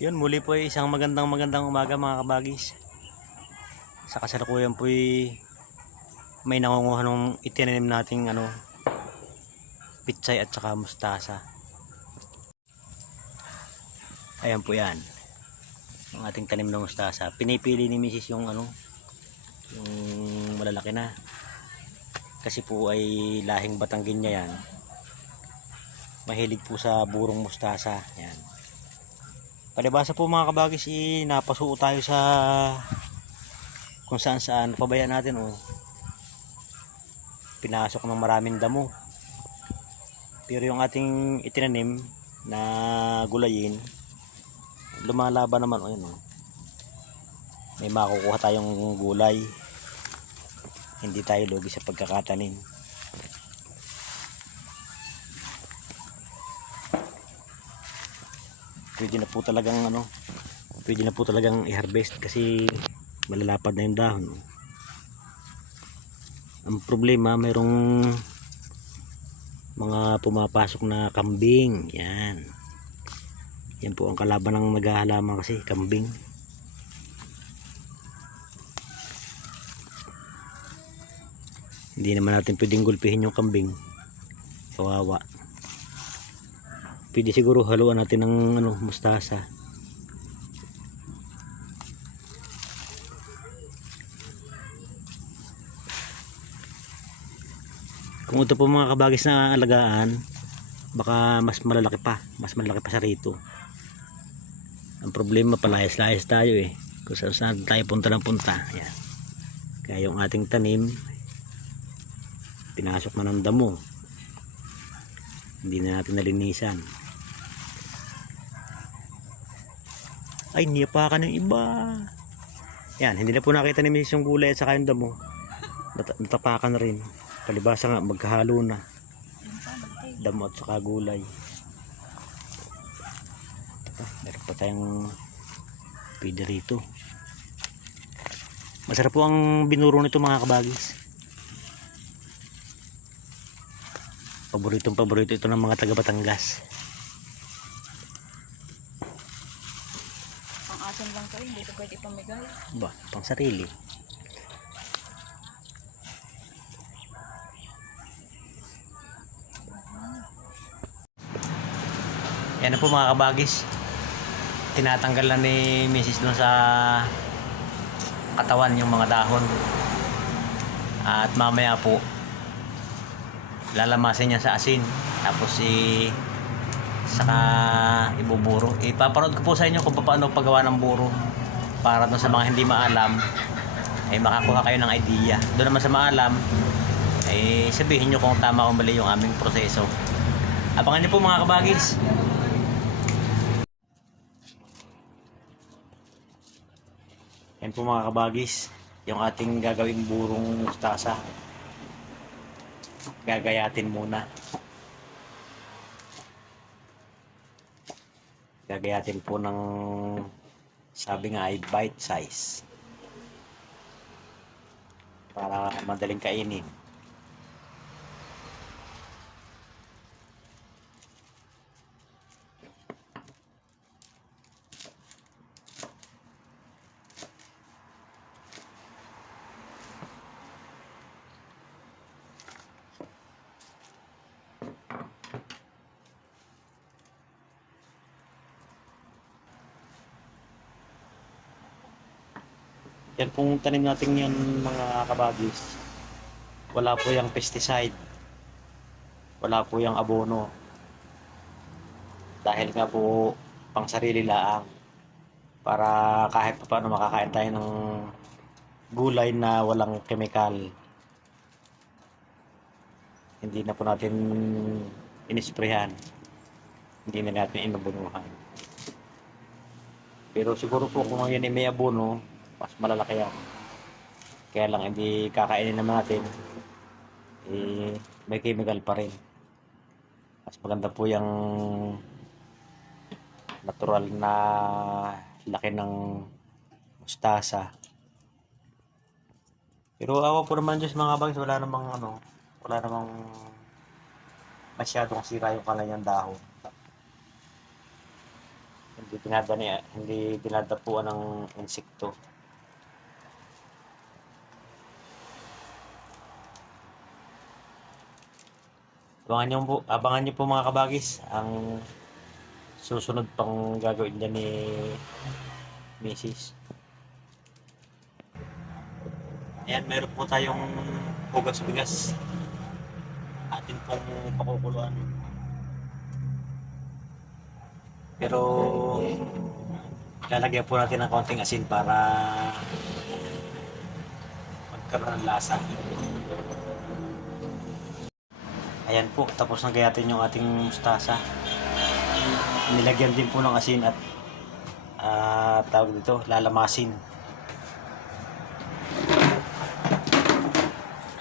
Yun, muli po ay isang magandang magandang umaga mga kabagis. Sa kasalukuyan po ay may nangunguha ng itinanim nating ano, pitsay at saka mustasa. Ayan po yan. Ang ating tanim ng mustasa. Pinipili ni Mrs. yung ano, yung malalaki na. Kasi po ay lahing Batanggin niya yan. Mahilig po sa burong mustasa. Palibasa po mga kabagis, eh, napasuo tayo sa kung saan saan. Pabayaan natin oh. Pinasok ng maraming damo. Pero yung ating itinanim na gulayin, lumalaban naman oh, yun, oh. May makukuha tayong gulay. Hindi tayo lugi sa pagkakatanim. Pwede na po talagang ano pwede na po talagang i-harvest kasi malalapad na yung dahon. Ang problema mayroong mga pumapasok na kambing. Yan. Yan po ang kalaban ng naghahalaman kasi kambing. Hindi naman natin pwedeng gulpihin yung kambing. Kawawa pwede siguro haluan natin ng ano, mustasa. Kung ito po mga kabagis na alagaan baka mas malalaki pa. Mas malaki pa sa rito. Ang problema palayas-layas tayo eh. Kung saan saan tayo punta ng punta. Yan. kaya yung ating tanim pinasok na ng damo. Hindi na natin nalinisan ay niyapakan ng iba. Yan hindi na po nakita ni Mrs. yung gulay at saka yung damo. Nat natapakan na rin. Palibasa nga magkahalo na. Damo at saka gulay. Ah, meron pa tayong pwede rito. Masarap po ang binuro nito mga kabagis. Paboritong paborito ito ng mga taga Batangas To, hindi ito pwede pamigay. ba pang sarili yan na po mga kabagis tinatanggal na ni Mrs. dun sa katawan yung mga dahon at mamaya po lalamasin niya sa asin tapos si saka ibuburo. Ipapanood ko po sa inyo kung paano paggawa ng buro para dun sa mga hindi maalam ay makakuha kayo ng idea. Doon naman sa maalam ay sabihin nyo kung tama o mali yung aming proseso. Abangan nyo po mga kabagis yan po mga kabagis yung ating gagawing burong mustasa. Gagayatin muna gagayatin po ng sabi nga ay bite size. Para madaling kainin Yan pong tanim natin yan mga kabagis. Wala po yung pesticide. Wala po yung abono. Dahil nga po pang sarili laang. Para kahit pa paano makakain tayo ng gulay na walang kemikal. Hindi na po natin inisprehan. Hindi na natin inabunuhan. Pero siguro po kung yan ay may abono, mas malalaki yan. Kaya lang hindi kakainin naman natin. Eh, may chemical pa rin. Mas maganda po yung natural na laki ng mustasa. Pero ako po naman Diyos mga bags, wala namang ano, wala namang masyadong sira yung kanyang dahon. Hindi dinadani, hindi dinadapuan ng insekto. Abangan niyo po, abangan niyo po mga kabagis ang susunod pang gagawin niya ni Mrs. Ayan, meron po tayong hugas bigas. Atin pong pakukuluan. Pero lalagyan po natin ng konting asin para magkaroon ng lasa. Ayan po, tapos na gayatin yung ating mustasa. Nilagyan din po ng asin at ah tawag dito, lalamasin.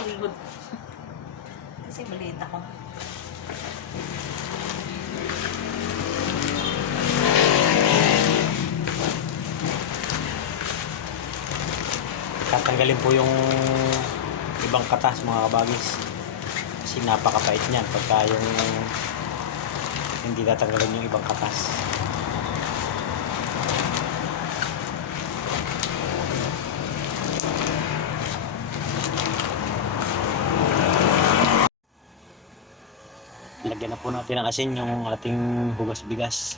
Good. Kasi maliit ako. Tatanggalin po yung ibang katas mga kabagis. Kasi napakapait niyan pagka yung hindi tatanggalin yung ibang katas. Lagyan na po natin ng asin yung ating hugas bigas.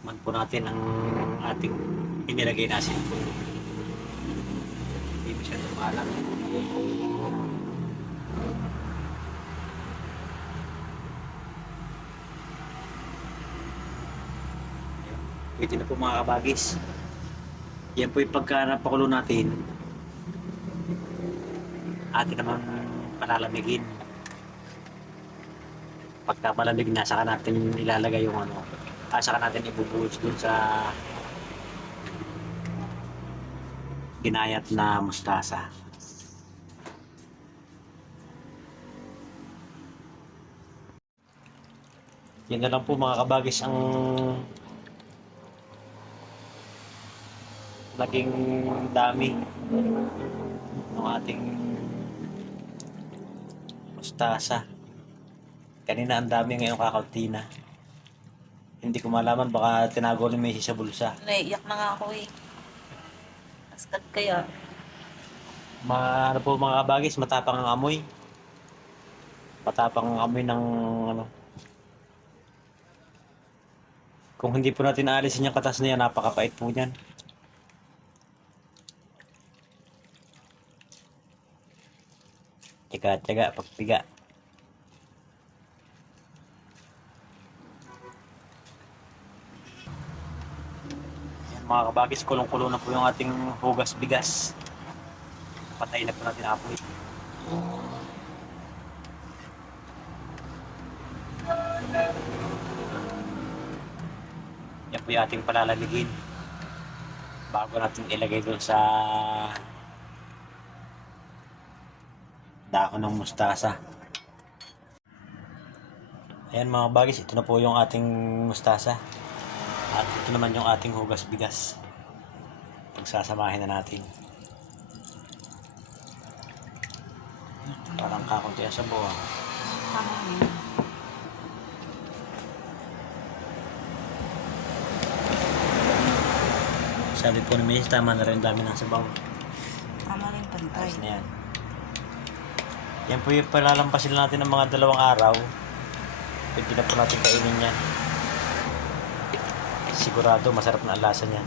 Tikman po natin ang ating inilagay na asin po. Hindi masyadong maalam. Pwede na po mga kabagis. Yan po yung pagka napakulo natin. Atin naman palalamigin. Pagka malamig na, saka natin ilalagay yung ano, ah, saka natin ibubuhos dun sa ginayat na mustasa. Yan na lang po mga kabagis ang naging dami ng ating mustasa. Kanina ang dami ngayon kakaunti na. Hindi ko malaman baka tinago ni Macy sa bulsa. Naiiyak na nga ako eh. Askat kaya. Ma, ano po mga kabagis, matapang ang amoy. Matapang ang amoy ng ano. Kung hindi po natin aalisin yung katas na yan, napakapait po niyan. Tiga, tiga, pagpiga. Mga kabagis, kulong-kulo na po yung ating hugas bigas. Patay na po natin apoy. Yan po yung ating palalamigin. Bago natin ilagay doon sa dahon ng mustasa. Ayan mga bagis, ito na po yung ating mustasa. At ito naman yung ating hugas bigas. Pagsasamahin na natin. Parang kakunti sa buwan. Sabi po ni Miss, tama na rin dami ng sabaw. Tama rin pantay. Ayos na yan. Yan po yung palalampasin natin ng mga dalawang araw. Pwede na po natin kainin yan. Sigurado masarap na lasa niyan.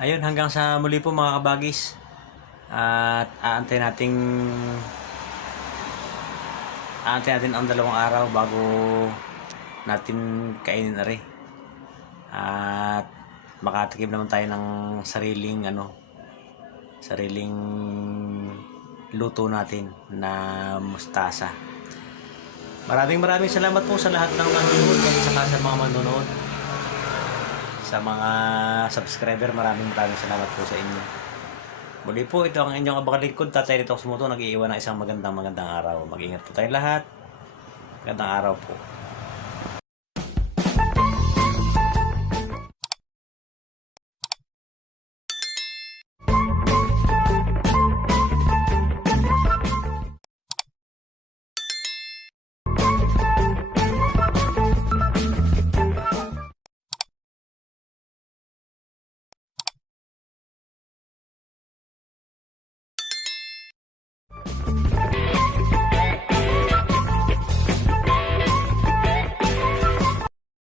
Ayun, hanggang sa muli po mga kabagis. At aantay nating aantay natin ang dalawang araw bago natin kainin na rin. At makatikim naman tayo ng sariling ano sariling luto natin na mustasa. Maraming maraming salamat po sa lahat ng nanonood at saka sa mga manonood. Sa mga subscriber, maraming maraming salamat po sa inyo. Muli po, ito ang inyong abang lingkod. Tatay nito Sumuto, nag-iiwan ng isang magandang magandang araw. Mag-ingat po tayong lahat. Magandang araw po.